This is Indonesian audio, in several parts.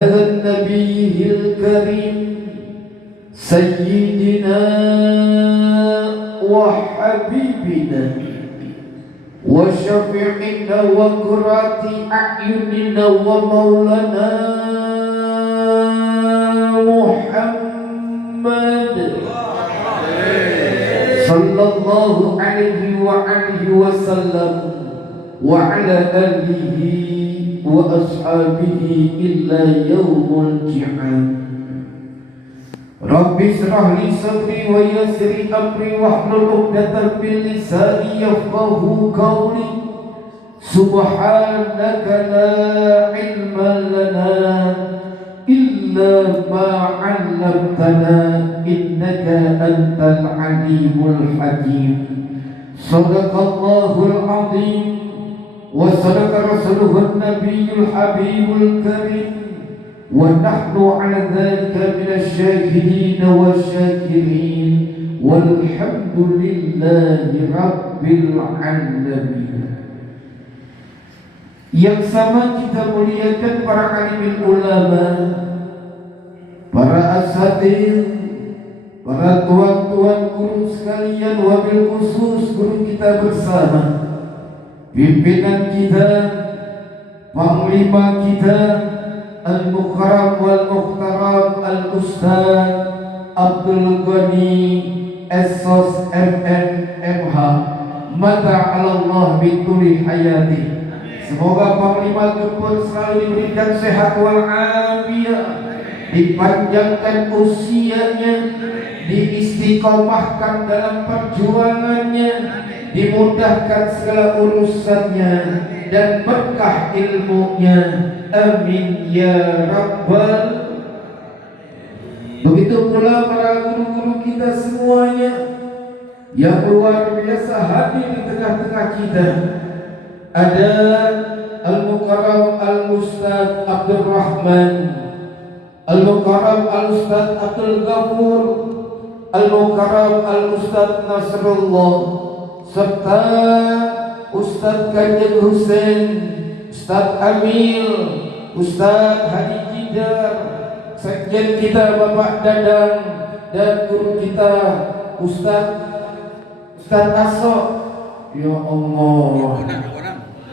النبي الكريم سيدنا وحبيبنا وشفيعنا وقرة أعيننا ومولانا محمد صلى الله عليه وآله وسلم وعلى آله وأصحابه إلا يوم القيامة. رب اشرح لي صدري ويسر لي أمري واحلل عقدة من لساني يفقهوا قولي. سبحانك لا علم لنا إلا ما علمتنا إنك أنت العليم الحكيم. صدق الله العظيم وصدق رسوله النبي الحبيب الكريم ونحن على ذلك من الشاهدين والشاكرين والحمد لله رب العالمين. Yang sama kita muliakan para alim ulama, para asatidz, para tuan-tuan guru sekalian, wabil khusus guru kita bersama, pimpinan kita, panglima kita, Al-Mukarram wal-Muhtaram Al-Ustaz Abdul Ghani Essos MNMH Mata'alallah bituli hayati. Semoga panglima Gempur selalu diberikan sehat wal-afiyah, dipanjangkan usianya, diistiqomahkan dalam perjuangannya, dimudahkan segala urusannya dan berkah ilmunya. Amin ya rabbal. Begitu pula para guru-guru kita semuanya yang luar biasa hadir di tengah-tengah kita. Ada Al-Mukarram Al-Ustaz Abdul Rahman, Al-Mukarram Al-Ustaz Abdul Ghafur, Al-Mukarram Al-Ustaz Nasrullah, serta Ustaz Kanjeng Hussein, Ustaz Amil, Ustaz Hadi Jidar, sekjen kita Bapak Dadang, dan guru kita Ustaz Aso. Ya Allah,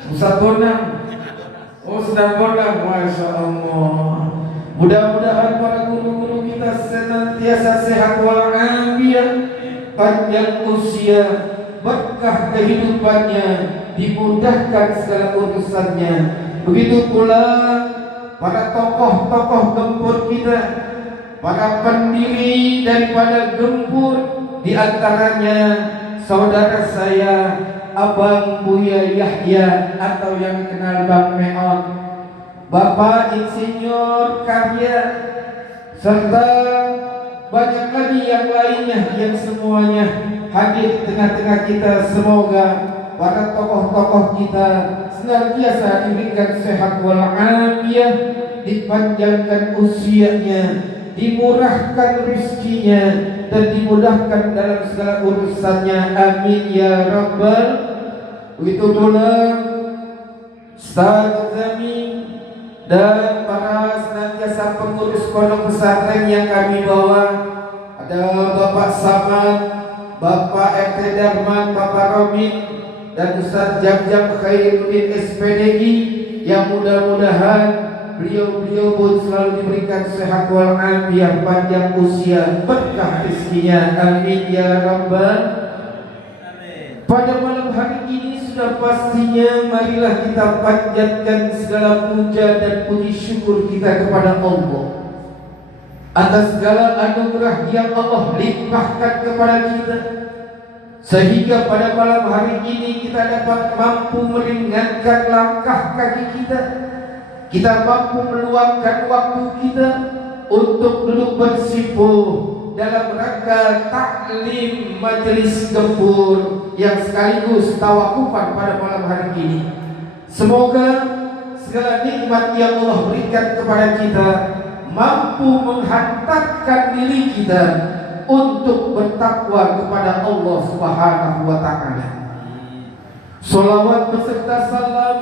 Ustaz Bonang, Ustaz Bonang, Masya Allah. Mudah-mudahan para guru-guru kita senantiasa sehat walafiat, panjang usia, berkah kehidupannya, dimudahkan segala urusannya. Begitu pula para tokoh-tokoh Gempur kita, para pendiri daripada Gempur, di antaranya saudara saya Abang Buya Yahya atau yang dikenal Bang Meon, Bapak Insinyur Karya, serta banyak lagi yang lainnya yang semuanya hadir di tengah-tengah kita. Semoga para tokoh-tokoh kita senantiasa diberikan sehat walafiat, dipanjangkan usianya, dimurahkan rezekinya, dan dimudahkan dalam segala urusannya. Amin ya rabbal. Begitu pula Ustaz Zami dan para senantiasa pengurus pondok pesantren yang kami bawa. Ada Bapak Samad, Bapak RT Darman, Bapak Romin, dan Ustaz Jam-Jam Khairuddin SPDI, yang mudah-mudahan beliau pun selalu diberikan sehat walafiat, panjang usia, berkah rezekinya. Amin ya rabbal. Pada malam hari ini sudah pastinya marilah kita panjatkan segala puja dan puji syukur kita kepada Allah atas segala anugerah yang Allah limpahkan kepada kita, sehingga pada malam hari ini kita dapat mampu meringankan langkah kaki kita. Kita mampu meluangkan waktu kita untuk duduk bersimpuh dalam rangka taklim majelis Gempur yang sekaligus tawakufan pada malam hari ini. Semoga segala nikmat yang Allah berikan kepada kita mampu menghantarkan diri kita untuk bertakwa kepada Allah Subhanahu wa taala. Salawat beserta salam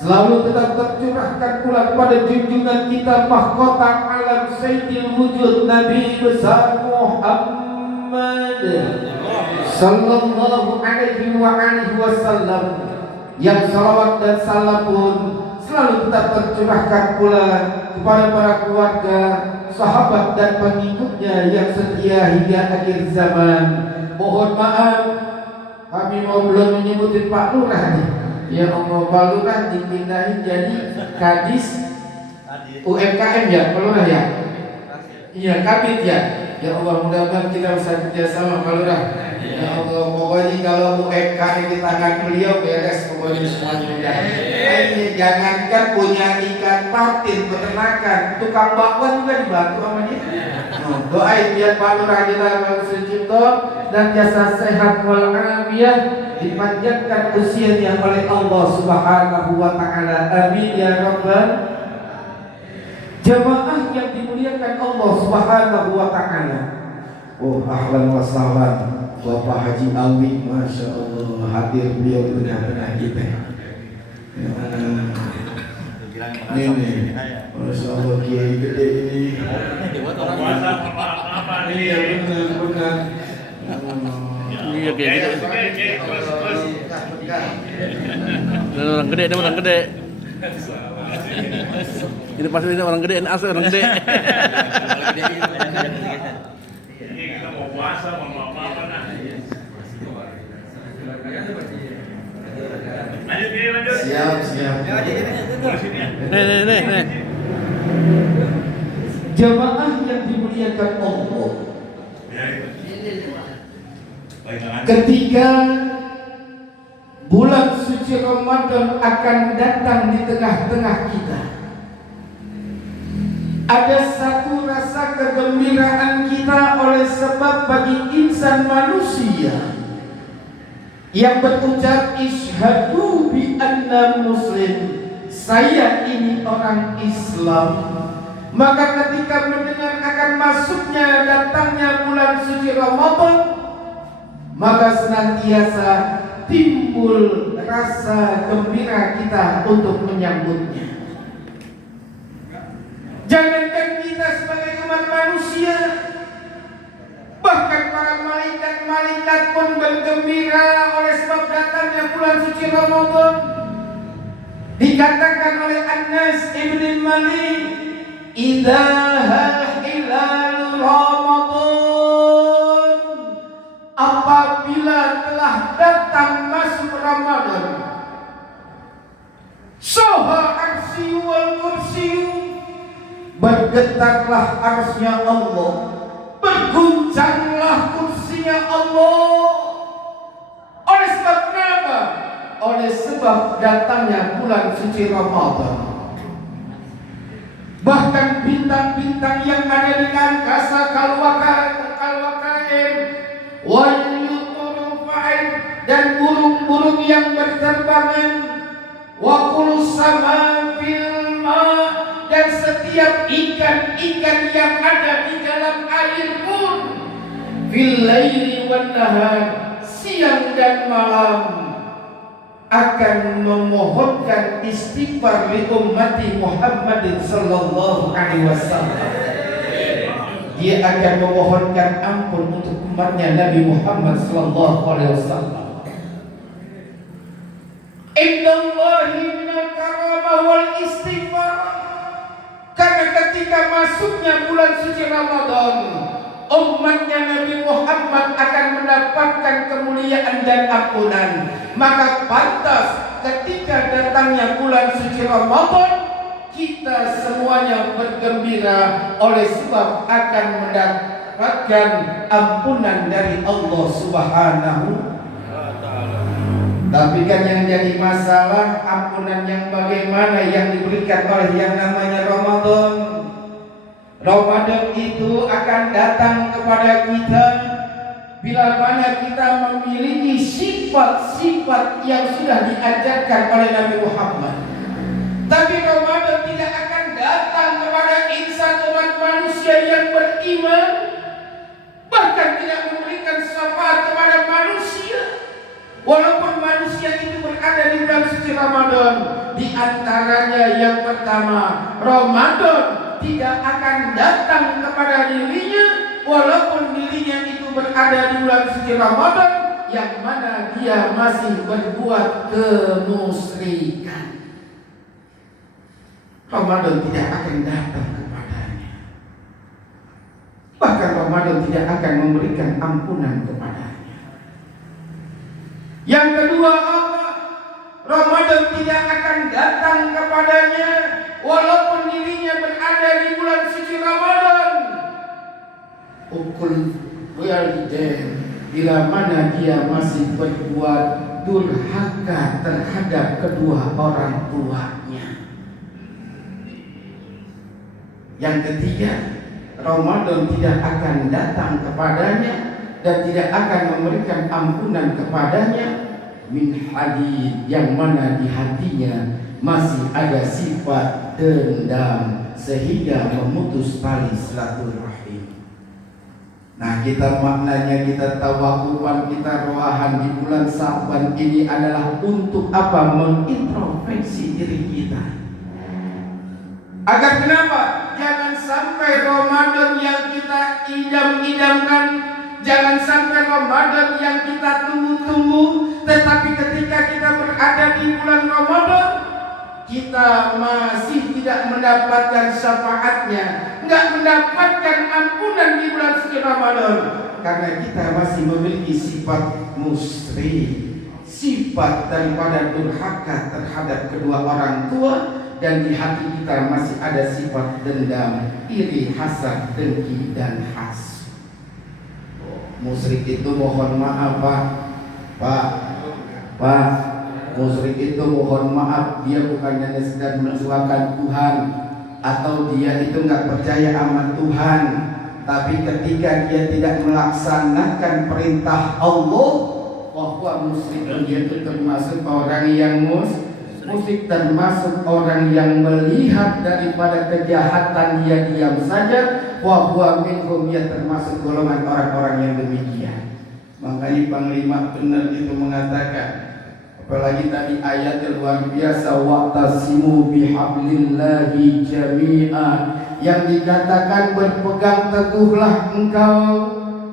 Selalu tetap tercurahkan pula kepada junjungan kita mahkota alam Sayyidil Wujud Nabi besar Muhammad sallallahu alaihi wasallam, yang salawat dan salam pun selalu tetap tercurahkan pula kepada para keluarga, sahabat dan pengikutnya yang setia hingga akhir zaman. Mohon maaf, kami mau belum menyebutin Pak Lurah nih. Ya Allah, Pak Lurah dipindahin jadi Kadis UMKM ya, Pak Lurah ya? Iya, Kabit ya. Ya Allah, mudah-mudahan kita bisa kerjasama Pak Lurah. Ya Allah, pokoknya kalau UMKM di tangan beliau beres pokoknya semuanya udah. Ini jangankan punya ikan patin, peternakan, tukang bakwan juga dibantu sama dia. Doain biar Pak Lurah kita Sucipto dan jasa sehat walafiat, dipanjangkan usianya oleh Allah Subhanahu wa taala. Amin ya rabbal jamaah yang dimuliakan Allah Subhanahu wa taala. Oh, ahlan wa sahlan Bapak Haji Awi, Masya Allah, hadir beliau di tengah-tengah kita. Ini Masya Allah, kiai gede ini. Iya benar. Iya kayak gitu. Orang gede, dia orang gede. Ini pasti orang gede, ini asli orang gede. Kita mau puasa, mau apa nah? Lanjut. Siap. Nih. Jamaah yang dimuliakan Allah, ketika bulan suci Ramadan akan datang di tengah-tengah kita, ada satu rasa kegembiraan kita oleh sebab bagi insan manusia yang berucap isyhadu bi anna muslim, saya ini orang Islam, maka ketika mendengar akan masuknya datangnya bulan suci Ramadan, maka senantiasa timbul rasa gembira kita untuk menyambutnya. Jangankan kita sebagai umat manusia, bahkan para malaikat pun bergembira oleh sebab datangnya bulan suci Ramadan. Dikatakan oleh Anas ibn Malik, idza hilal Ramadan, apabila telah datang masuk Ramadan, soha arsy wal kursi, bergetarlah arsy-Nya Allah, berguncanglah kursinya Allah. Oleh sebab kenapa? Oleh sebab datangnya bulan suci Ramadan. Bahkan bintang-bintang yang ada di angkasa kalwakain, wayuturufain, dan burung-burung yang berterbangan, wa kullu sama fil ma, dan setiap ikan-ikan yang ada di dalam air pun, fil laili wan nahar, siang dan malam, akan memohonkan istighfar li ummati Muhammadin sallallahu alaihi wasallam. Dia akan memohonkan ampun untuk umatnya Nabi Muhammad sallallahu alaihi wasallam. Innallahi minal karamah wal istighfar. Karena ketika masuknya bulan suci Ramadan, umatnya Nabi Muhammad akan mendapatkan kemuliaan dan ampunan. Maka pantas ketika datangnya bulan suci Ramadan, kita semuanya bergembira oleh sebab akan mendapatkan ampunan dari Allah Subhanahu wa taala. Tapi kan yang jadi masalah, ampunan yang bagaimana yang diberikan oleh yang namanya Ramadan. Ramadan itu akan datang kepada kita bila mana kita memiliki sifat-sifat yang sudah diajarkan oleh Nabi Muhammad. Tapi Ramadan tidak akan datang kepada insan umat manusia yang beriman, bahkan tidak memberikan syafaat kepada manusia. Walaupun manusia itu berada di bulan suci Ramadan, di antaranya yang pertama, Ramadan tidak akan datang kepada dirinya walaupun dirinya itu berada di bulan suci Ramadan yang mana dia masih berbuat kemusyrikan. Ramadan tidak akan datang kepadanya. Bahkan Ramadan tidak akan memberikan ampunan kepadanya. Yang kedua apa? Ramadan tidak akan datang kepadanya walaupun dirinya berada di bulan suci Ramadan. Ukul walidain, bila mana dia masih berbuat durhaka terhadap kedua orang tuanya. Yang ketiga, Ramadan tidak akan datang kepadanya dan tidak akan memberikan ampunan kepadanya min hadid, yang mana di hatinya masih ada sifat dendam sehingga memutus tali silaturahim. Nah, kita maknanya, kita tawakuan, kita roahan di bulan Sa'ban ini adalah untuk apa? Mengintrospeksi diri kita. Agar kenapa? Jangan sampai Ramadan yang kita idam-idamkan, jangan sampai Ramadan yang kita tunggu-tunggu, tetapi ketika kita berada di bulan Ramadan, kita masih tidak mendapatkan syafaatnya, nggak mendapatkan ampunan di bulan suci Ramadan, karena kita masih memiliki sifat musyrik, sifat daripada durhaka terhadap kedua orang tua, dan di hati kita masih ada sifat dendam, iri, hasad, dengki, dan hasad. Musyrik itu mohon maaf Pak, musyrik itu mohon maaf, dia bukan hanya sedang mensuakan Tuhan, atau dia itu nggak percaya sama Tuhan, tapi ketika dia tidak melaksanakan perintah Allah, bahwa musyrik dia itu termasuk orang yang musyrik, termasuk orang yang melihat daripada kejahatan dia diam saja, bahwa minhum, dia termasuk golongan orang-orang yang demikian. Makanya Panglima benar itu mengatakan, apalagi tadi ayat yang luar biasa, wa'tasimu bihablillahi jami'an, yang dikatakan berpegang teguhlah engkau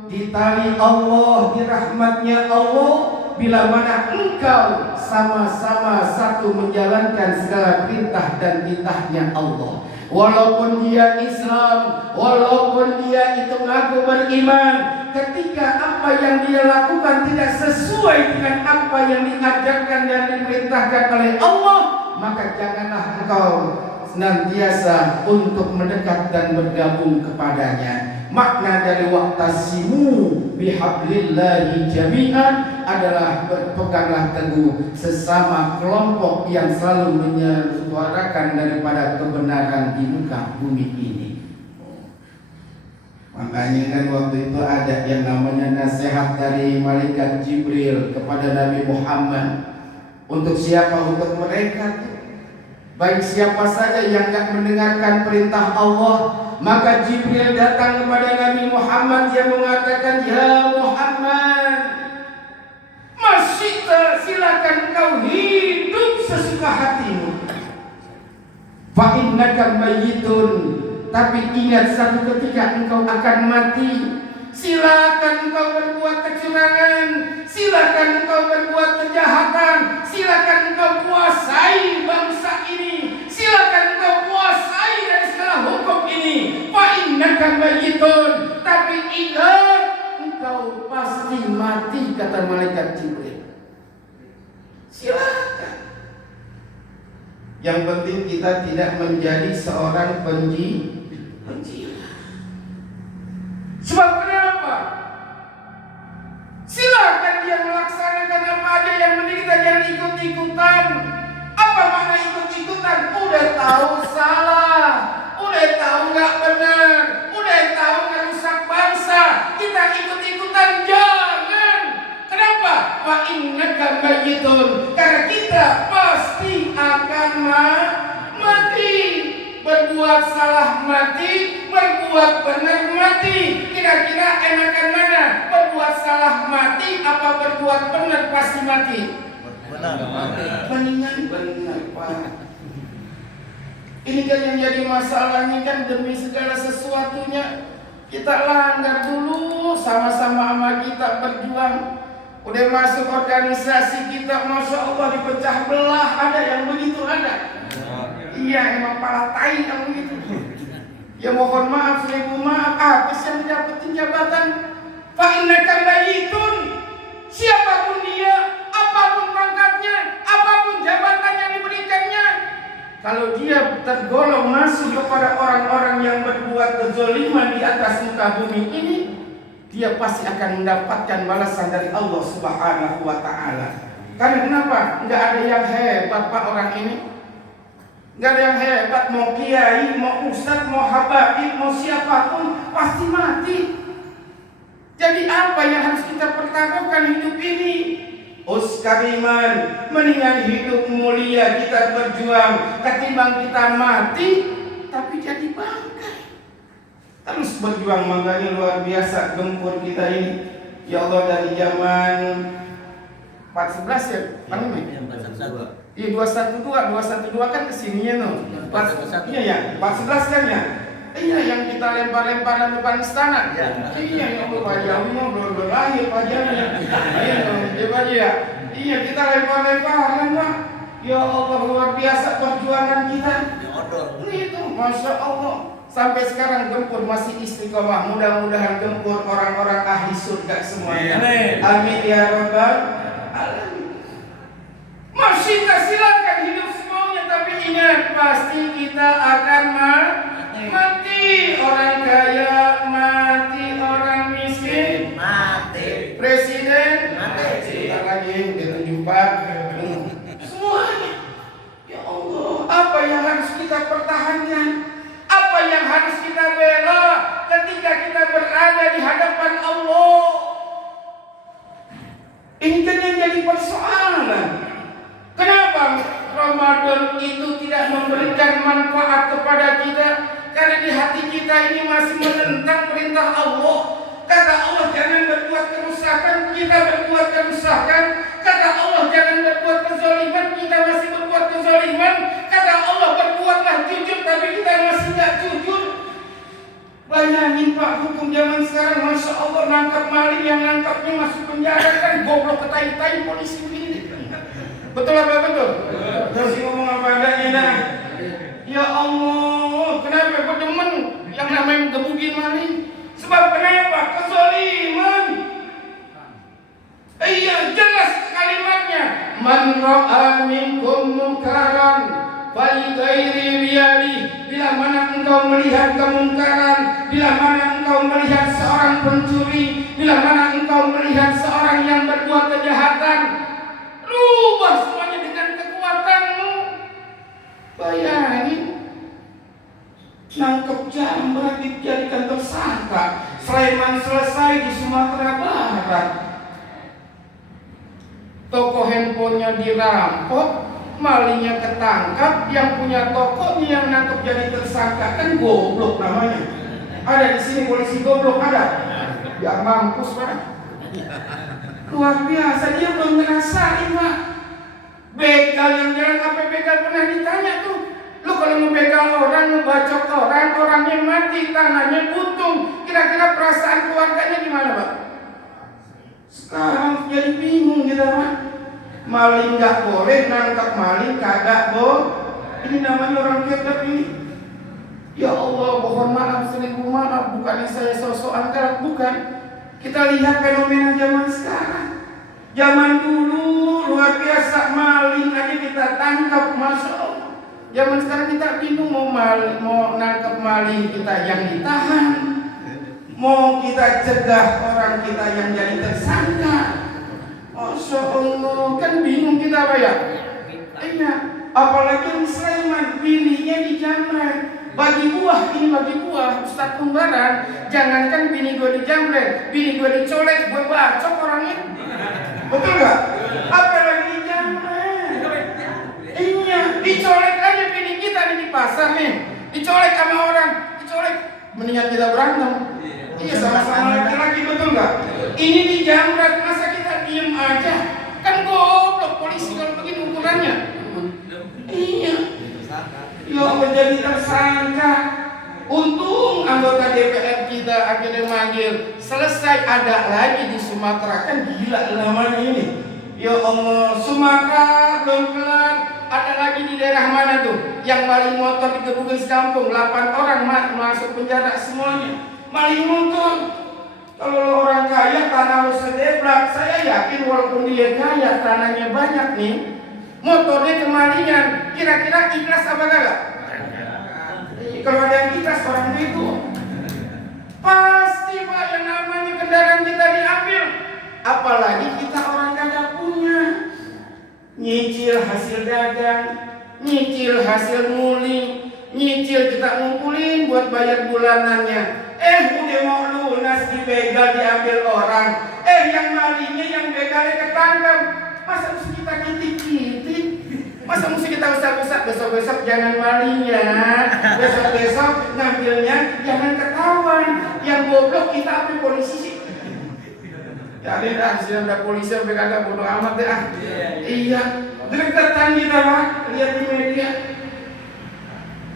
di tali Allah, di rahmatnya Allah, bila mana engkau sama-sama satu menjalankan segala perintah dan titahnya Allah. Walaupun dia Islam, walaupun dia itu mengaku beriman, ketika apa yang dia lakukan tidak sesuai dengan apa yang diajarkan dan diperintahkan oleh Allah, maka janganlah engkau senantiasa untuk mendekat dan bergabung kepadanya. Makna dari wa'tasimu bihablillahi jami'an adalah berpeganglah teguh sesama kelompok yang selalu menyuarakan daripada kebenaran di muka bumi ini. Makanya kan waktu itu ada yang namanya nasihat dari malaikat Jibril kepada Nabi Muhammad. Untuk siapa? Untuk mereka tuh, baik siapa saja yang gak mendengarkan perintah Allah, maka Jibril datang kepada Nabi Muhammad yang mengatakan, ya Muhammad, masyita, silakan kau hidup sesuka hatimu. Fa innaka mayyitun, tapi ingat satu ketika engkau akan mati. Silakan engkau berbuat kecurangan, silakan engkau berbuat kejahatan, silakan engkau kuasai bangsa ini, silakan engkau kuasai dari segala hukum ini. Fa innaka mayyitun, tapi ingat engkau pasti mati, kata malaikat Jibril. Silakan. Yang penting kita tidak menjadi seorang penjilat. Sebab kenapa? Silakan dia melaksanakan apa aja, yang penting kita jangan ikut-ikutan. Apa makna ikut-ikutan? Udah tahu salah, udah tahu nggak benar, udah tahu ngerusak bangsa, kita ikut-ikutan jangan. Kenapa? Wa innaka mayyitun, karena kita pasti akan mati. Berbuat salah mati, berbuat benar mati. Kira-kira enakan mana? Berbuat salah mati apa berbuat benar pasti mati? Benar. Mendingan benar, Pak. Ini kan yang jadi masalahnya kan demi segala sesuatunya kita langgar dulu sama-sama sama kita berjuang. Udah masuk organisasi kita, Masya Allah dipecah belah, ada yang begitu ada. Iya emang pala tai yang begitu. Ya mohon maaf, seribu maaf. Apa sih yang dapetin jabatan? Fa'innaka mayitun. Siapapun dia, apapun pangkatnya, apapun jabatan yang diberikannya, kalau dia tergolong masuk kepada orang-orang yang berbuat kezaliman di atas muka bumi ini, dia pasti akan mendapatkan balasan dari Allah Subhanahu wa Ta'ala. Karena kenapa? Enggak ada yang hebat Pak orang ini. Enggak ada yang hebat, mau kiai, mau ustadz, mau habaib, mau siapapun pasti mati. Jadi apa yang harus kita pertaruhkan hidup ini? Uskariman, mendingan hidup mulia kita berjuang ketimbang kita mati tapi jadi bangkai. Terus berjuang, makanya luar biasa gempur kita ini. Ya Allah, dari zaman 411 ya, Pak Nimi? Iya 212 kan kesininya no. 411 iya ya, 411 kan ya. Iya yang kita lempar-lemparan depan istana. Iya yang Pak Jawi mau belum lahir Pak Jawi. Iya ya. Iya kita lempar-lemparan Pak. Ya Allah luar biasa perjuangan kita. Itu Masya Allah. Sampai sekarang gempur masih istiqomah. Mudah-mudahan gempur orang-orang ahli surga semuanya. Amin ya rabbal alamin. Masih tak silakan hidup semuanya, tapi ingat pasti kita akan mati. Orang kaya mati, orang miskin mati, presiden mati. Sebentar lagi ditunjukkan semuanya. Ya Allah, apa yang harus kita pertahankan? Apa yang harus kita bela ketika kita berada di hadapan Allah? Ini kan yang jadi persoalan. Kenapa Ramadan itu tidak memberikan manfaat kepada kita? Karena di hati kita ini masih menentang perintah Allah. Kata Allah jangan berbuat kerusakan, kita berbuat kerusakan. Kata Allah jangan berbuat kezaliman, kita masih berbuat kezaliman. Kata Allah berbuatlah jujur, tapi kita masih tidak jujur. Bayangin Pak, hukum zaman sekarang, Masya Allah, nangkap maling, yang nangkapnya masuk penjara kan goblok ketai-tai polisi begini. Betul apa betul? Terus ngomong apa adanya dah. Ya Allah, kenapa berdemen yang namanya gebugin maling? Sebab kenapa? Kezaliman. Iya, jelas kalimatnya. Man ra'a minkum munkaran falighairi biyadi. Bila mana engkau melihat kemungkaran, bila mana engkau melihat seorang pencuri, bila mana engkau melihat seorang yang berbuat kejahatan, rubah semuanya dengan kekuatanmu. Bayangin, nangkep jambret dijadikan tersangka, Sleman selesai di Sumatera Barat. Toko handphonenya dirampok, malingnya ketangkap, yang punya tokonya yang nangkep jadi tersangka, kan goblok namanya. Ada di sini polisi goblok ada? Ya mampus Pak. Luar biasa, dia belum ngerasain Pak. Begal yang jalan, apa begal pernah ditanya tuh? Lu kalau mau begal orang, ngebacok orang, orangnya mati, tangannya buntung, kira-kira perasaan keluarganya gimana Pak? Sekarang jadi bingung kita Pak. Maling gak boleh, nangkap maling kagak boleh. Ini namanya orang kedap ini. Ya Allah, mohon maaf, seribu maaf, bukannya saya sok-sokan galak, bukan. Kita lihat fenomena zaman sekarang. Zaman dulu luar biasa, maling aja kita tangkap, Masya Allah. Zaman sekarang kita bingung mau nangkap maling kita yang ditahan, mau kita cegah orang kita yang jadi tersangka. Masya Allah, kan bingung kita Pak ya? Iya, apalagi yang Sleman, bininya dijamret. Bagi buah, ini bagi buah, Ustaz Kumbaran, jangankan bini gue dijamret, bini gue dicolek, gue bacok orangnya. Betul gak? Apalagi dijamret. Iya, dicolek aja bini kita nih di pasar nih, dicolek sama orang, dicolek, mendingan kita berantem. Iya, sama-sama laki-laki, betul gak? Ini dijamret, masa kita diem aja? Kan goblok polisi kalau begini ukurannya. Iya. Ya Ya menjadi tersangka. Untung anggota DPR kita akhirnya manggil. Selesai, ada lagi di Sumatera, kan gila namanya ini. Ya Allah, Sumatera belum kelar. Ada lagi di daerah mana tuh? Yang maling motor digebukin sekampung, 8 orang masuk penjara semuanya. Maling motor. Kalau orang kaya tanah lu sedeblak, saya yakin walaupun dia kaya tanahnya banyak nih, motornya kemalingan. Kira-kira ikhlas apa enggak? Kalau ada yang ikhlas orang itu pasti Pak yang namanya kendaraan kita diambil. Apalagi kita orang kagak punya. Nyicil hasil dagang, nyicil hasil nguling, nyicil kita ngumpulin buat bayar bulanannya. Udah mau lunas dibegal diambil orang. Yang malingnya yang begalnya ketangkap. Masa mesti kita kitik-kitik? Masa mesti kita usap-usap? Besok-besok jangan malingnya, besok-besok ngambilnya jangan ketahuan. Yang goblok kita apa polisi sih? Ya ada polisi sampai kagak bodo amat deh. Iya, deketan kita Pak, lihat di media.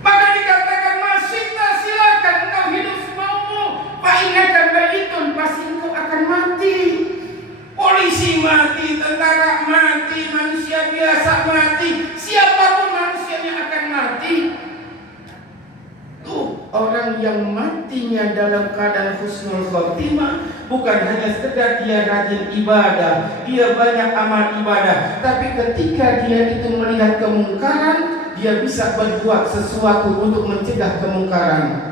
Maka dikatakan masita, silakan engkau hidup semaumu. Pak ingatkan baitun, pasti engkau akan mati. Polisi mati, tentara mati, manusia biasa mati, siapapun manusianya akan mati. Tuh, orang yang matinya dalam keadaan husnul khotimah bukan hanya sekedar dia rajin ibadah, dia banyak amal ibadah, tapi ketika dia itu melihat kemungkaran, dia bisa berbuat sesuatu untuk mencegah kemungkaran.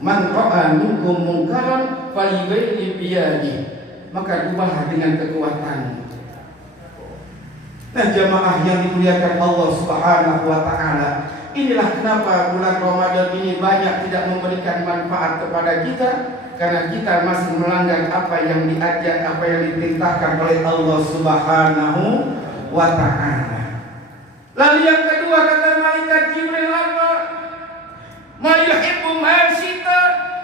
Man ra'a minkum mungkaran falyughayyirhu biyadihi, maka ubahlah dengan kekuatan. Nah, jamaah yang dimuliakan Allah Subhanahu wa taala, inilah kenapa bulan Ramadan ini banyak tidak memberikan manfaat kepada kita, karena kita masih melanggar apa yang diajar, apa yang diperintahkan oleh Allah Subhanahu wa taala. Lalu yang kedua kata malaikat Jibril apa? Ma yuhibbu ma syita,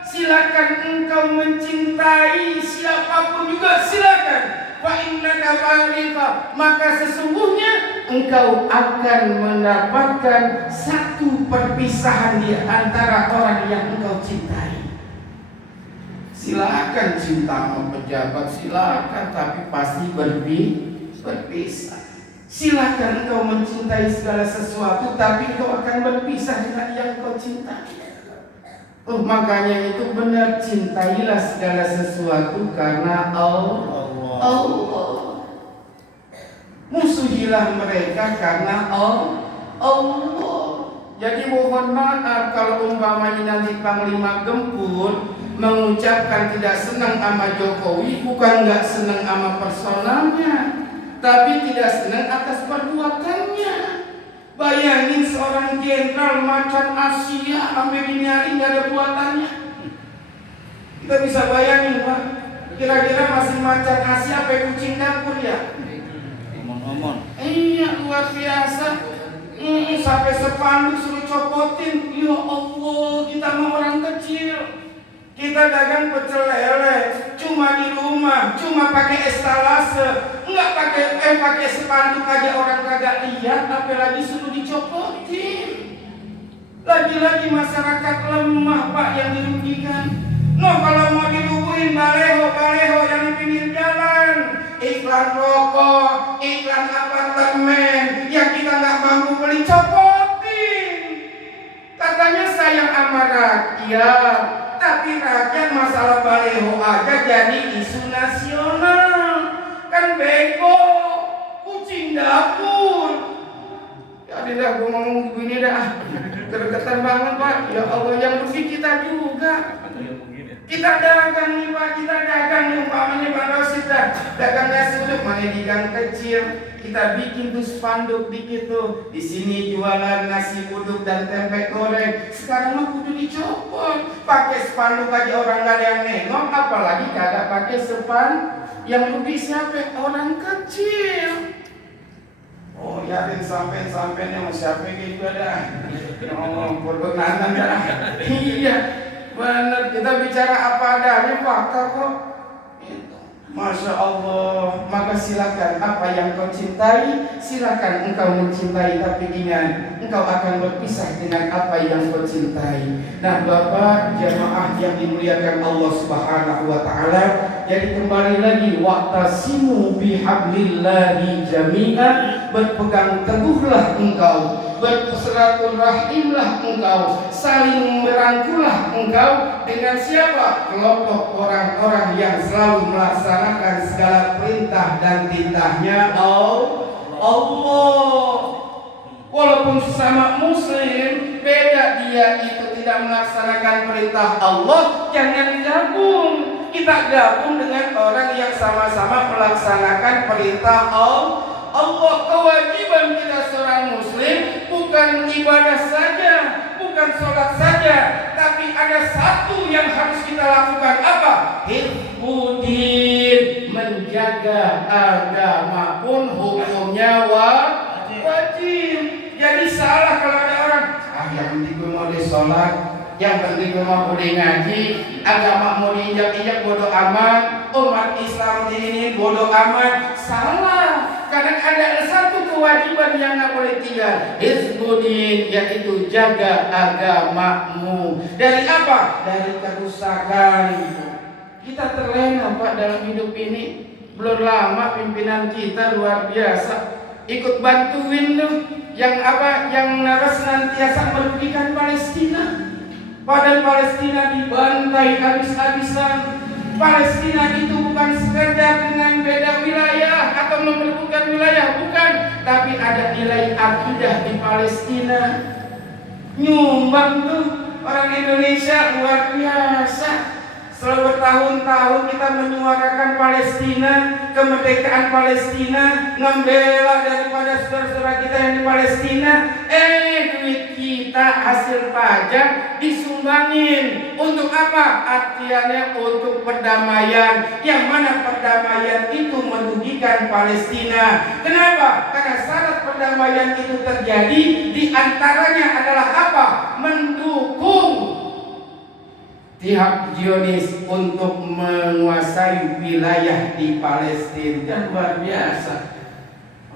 silakan engkau mencintai siapapun juga silakan. Fa innaka baligha, maka sesungguhnya engkau akan mendapatkan satu perpisahan di antara orang yang engkau cintai. Silakan cinta sama pejabat, silakan, tapi pasti berpisah. Silakan engkau mencintai segala sesuatu, tapi engkau akan berpisah dengan yang engkau cintai. Makanya itu benar, cintailah segala sesuatu karena Allah. Musuhilah mereka karena Allah. Jadi mohon maaf kalau umpamanya nanti Panglima Gempur mengucapkan tidak senang sama Jokowi, bukan nggak senang sama personalnya, tapi tidak senang atas perbuatannya. Bayangin seorang jenderal macan Asia sampai dinyari nggak ada buatannya. Kita bisa bayangin Pak, kira-kira masih macan Asia apa kucing dapur ya? Omong-omong. Iya, luar biasa. Sampai spanduk suruh copotin. Ya Allah, kita mau orang kecil. Kita dagang pecel lele, cuma di rumah, cuma pakai estalase, nggak pakai spanduk aja orang kagak lihat, apalagi suruh dicopotin. Lagi-lagi masyarakat lemah Pak yang dirugikan. Kalau mau dilubuhin baleho yang di pinggir jalan, iklan rokok, iklan apartemen yang kita nggak mampu beli, copotin. Katanya sayang sama rakyat, tapi rakyat masalah baleho aja jadi isu nasional. Kan bego, kucing dapur. Ya dah, gue ngomong begini dah, kedekatan banget Pak. Ya Allah, yang rugi kita juga. Kita dagang nih Pak, kita dagang nih umpamanya Pak Rosid dah, dagang nasi uduk, mana di gang kecil, kita bikin tuh spanduk dikit tuh, di sini jualan nasi uduk dan tempe goreng. Sekarang mah kudu dicopot, pakai spanduk aja orang nggak ada yang nengok, apalagi kagak pakai span. Yang rugi siapa? Orang kecil. Oh yakin sampai yang siapa gitu dah, ngomong bodoh nanan dah. Iya. Benar, kita bicara apa adanya, fakta kok. Itu. Masya Allah, maka silakan apa yang kau cintai, silakan engkau mencintai, tapi ingat engkau akan berpisah dengan apa yang kau cintai. Nah Bapak jamaah yang dimuliakan Allah Subhanahu wa taala, jadi kembali lagi wa'tasimu bihablillahi jami'an, berpegang teguhlah engkau, bersilaturahimlah engkau, saling merangkulah engkau dengan siapa? Kelompok orang-orang yang selalu melaksanakan segala perintah dan titahnya Allah. Walaupun sesama muslim, beda dia itu tidak melaksanakan perintah Allah, jangan gabung. Kita gabung dengan orang yang sama-sama melaksanakan perintah Allah. Kewajiban kita seorang muslim bukan ibadah saja, bukan sholat saja, tapi ada satu yang harus kita lakukan, apa? Hifdzuddin, menjaga agama pun hukumnya wajib. Jadi salah kalau ada orang, yang penting gue mau di sholat, yang penting gue mau boleh ngaji, agama mau diinjak-injak bodoh amat, umat Islam ini bodoh amat. Salah. Karena ada satu kewajiban yang nggak boleh tinggal, hifdzuddin, yaitu jaga agamamu. Dari apa? Dari kerusakan. Kita terlena Pak dalam hidup ini. Belum lama pimpinan kita luar biasa ikut bantuin tuh yang apa, yang senantiasa merugikan Palestina. Padahal Palestina dibantai habis-habisan. Palestina itu bukan sekedar dengan beda wilayah atau memerebutkan wilayah, bukan, tapi ada nilai akidah di Palestina. Nyumbang tuh orang Indonesia luar biasa. Selama bertahun-tahun kita menyuarakan Palestina, kemerdekaan Palestina, membela daripada saudara-saudara kita yang di Palestina. Duit kita hasil pajak disumbangin untuk apa? Artinya untuk perdamaian. Yang mana perdamaian itu merugikan Palestina. Kenapa? Karena syarat perdamaian itu terjadi diantaranya adalah apa? Mendukung pihak Zionis untuk menguasai wilayah di Palestina. Dan luar biasa.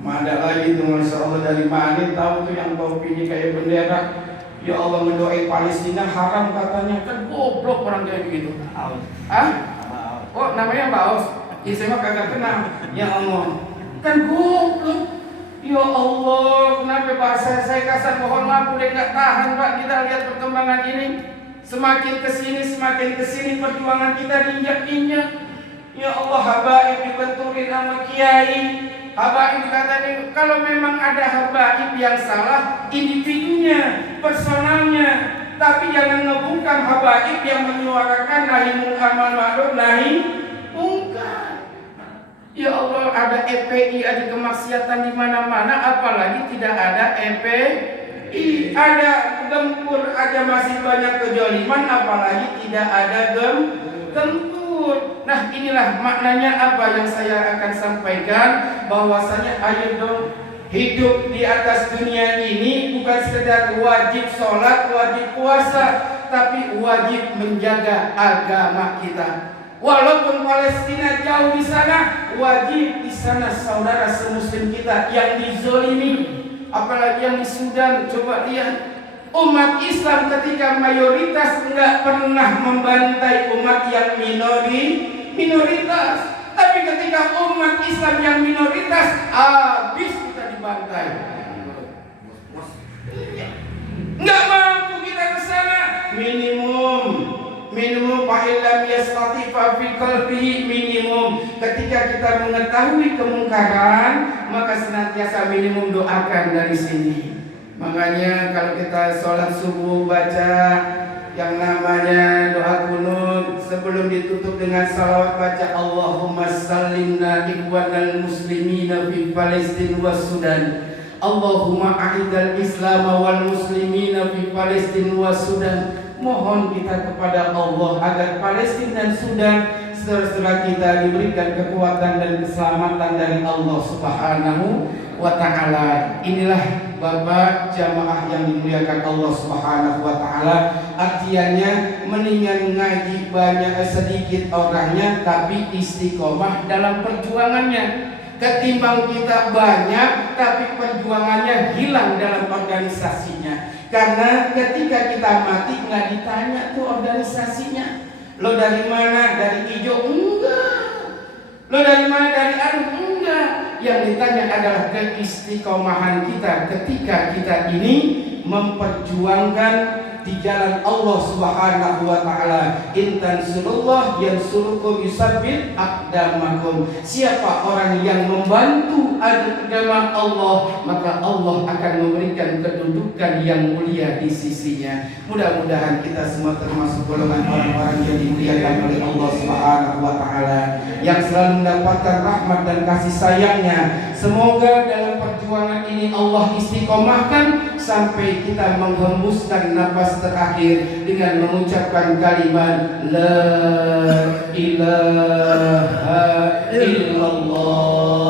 Ada lagi tuh Masya Allah, dari mana tahu tuh yang bawa pini kayak bendera. Ya Allah, mendoai Palestina haram katanya. Kan goblok orang kayak begitu. Oh namanya Baos. Ya saya mah kagak kenal. Ya Allah, kan goblok. Ya Allah, kenapa bahasa saya kasar? Mohon maaf, udah nggak tahan Pak. Kita lihat perkembangan ini. Semakin kesini perjuangan kita diinjak-injak. Ya Allah, habaib dibenturin sama kiai. Habaib dikatakan kalau memang ada habaib yang salah, individunya, personalnya, tapi jangan ngebungkam habaib yang menyuarakan nahi munkar ma'ruf nahi munkar. Ya Allah, ada EPI, ada kemaksiatan di mana-mana, apalagi tidak ada EPI. Ada gempur aja masih banyak kejoliman, apalagi tidak ada gempur. Nah inilah maknanya apa yang saya akan sampaikan, bahwasanya ayo dong hidup di atas dunia ini bukan sekedar wajib sholat, wajib puasa, tapi wajib menjaga agama kita. Walaupun Palestina jauh di sana, wajib di sana saudara semuslim kita yang dizolimi, apalagi yang di Sudan. Coba lihat umat Islam ketika mayoritas enggak pernah membantai umat yang minoritas, tapi ketika umat Islam yang minoritas habis kita dibantai. Enggak mampu kita ke sana. Minimum fa'ilam yastatifa fi qalbihi, minimum ketika kita mengetahui kemungkaran, maka senantiasa minimum doakan dari sini. Makanya kalau kita sholat subuh baca yang namanya doa kunut, sebelum ditutup dengan salawat baca Allahumma sallimna ikhwanal muslimina fi Palestina wa Sudan. Allahumma a'idal Islam wal muslimina fi Palestina wa Sudan. Mohon kita kepada Allah agar Palestina dan Sudan saudara-saudara kita diberikan kekuatan dan keselamatan dari Allah Subhanahu wa Ta'ala. Inilah Bapak jamaah yang dimuliakan Allah Subhanahu wa Ta'ala. Artinya mendingan ngaji banyak sedikit orangnya tapi istiqomah dalam perjuangannya, ketimbang kita banyak tapi perjuangannya hilang dalam organisasinya. Karena ketika kita mati nggak ditanya tuh organisasinya. Lo dari mana? Dari hijau? Enggak. Lo dari mana? Dari anu? Enggak. Yang ditanya adalah keistiqomahan kita ketika kita ini memperjuangkan di jalan Allah Subhanahu wa Ta'ala. In tansurullah yansurukum yusabbit aqdamakum. Siapa orang yang membantu agama Allah, maka Allah akan memberikan kedudukan yang mulia di sisinya. Mudah-mudahan kita semua termasuk golongan orang-orang yang dimuliakan oleh Allah Subhanahu wa Ta'ala, yang selalu mendapatkan rahmat dan kasih sayangnya. Semoga dalam perjuangan ini Allah istiqomahkan sampai kita menghembuskan nafas terakhir dengan mengucapkan kalimat La ilaha illallah.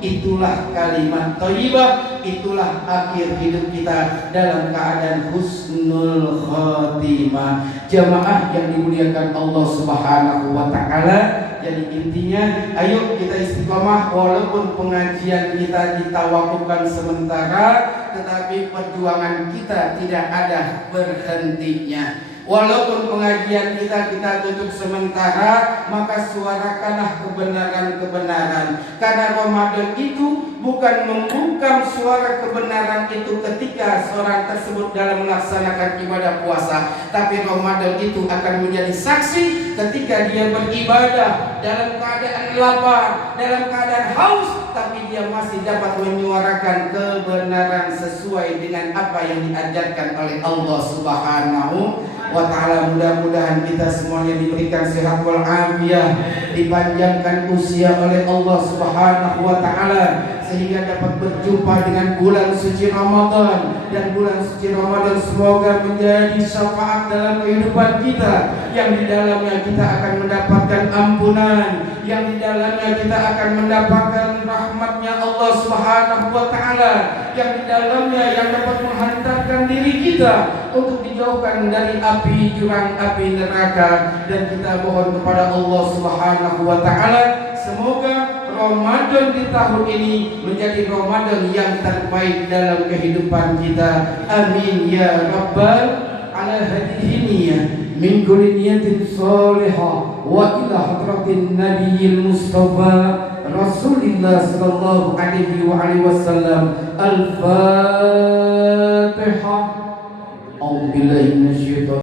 Itulah kalimat thayyibah, itulah akhir hidup kita dalam keadaan husnul khotimah. Jamaah yang dimuliakan Allah Subhanahu wa Ta'ala, jadi intinya ayo kita istiqomah walaupun pengajian kita ditawakufkan sementara, tetapi perjuangan kita tidak ada berhentinya. Walaupun pengajian kita tutup sementara, maka suarakanlah kebenaran-kebenaran. Karena Ramadan itu bukan membungkam suara kebenaran itu ketika seorang tersebut dalam melaksanakan ibadah puasa, tapi Ramadan itu akan menjadi saksi ketika dia beribadah dalam keadaan lapar, dalam keadaan haus, tapi dia masih dapat menyuarakan kebenaran sesuai dengan apa yang diajarkan oleh Allah Subhanahu wa Ta'ala. Mudah-mudahan kita semuanya diberikan sehat wal afiat, dipanjangkan usia oleh Allah Subhanahu wa Ta'ala, sehingga dapat berjumpa dengan bulan suci Ramadan. Dan bulan suci Ramadan semoga menjadi syafaat dalam kehidupan kita, yang di dalamnya kita akan mendapatkan ampunan, yang di dalamnya kita akan mendapatkan rahmatnya Allah Subhanahu wa Ta'ala, yang di dalamnya yang dapat menghantarkan diri kita untuk dijauhkan dari api jurang api neraka. Dan kita mohon kepada Allah Subhanahu wa Ta'ala, semoga Ramadan di tahun ini menjadi Ramadan yang terbaik dalam kehidupan kita. Amin ya rabbal ala hadhihi niyyah min kulli niyatin salihah wa ila hadratin nabiyil mustafa Rasulillah sallallahu alaihi wa alihi wasallam. Al-Fatihah. A'udzu billahi minasyaitonir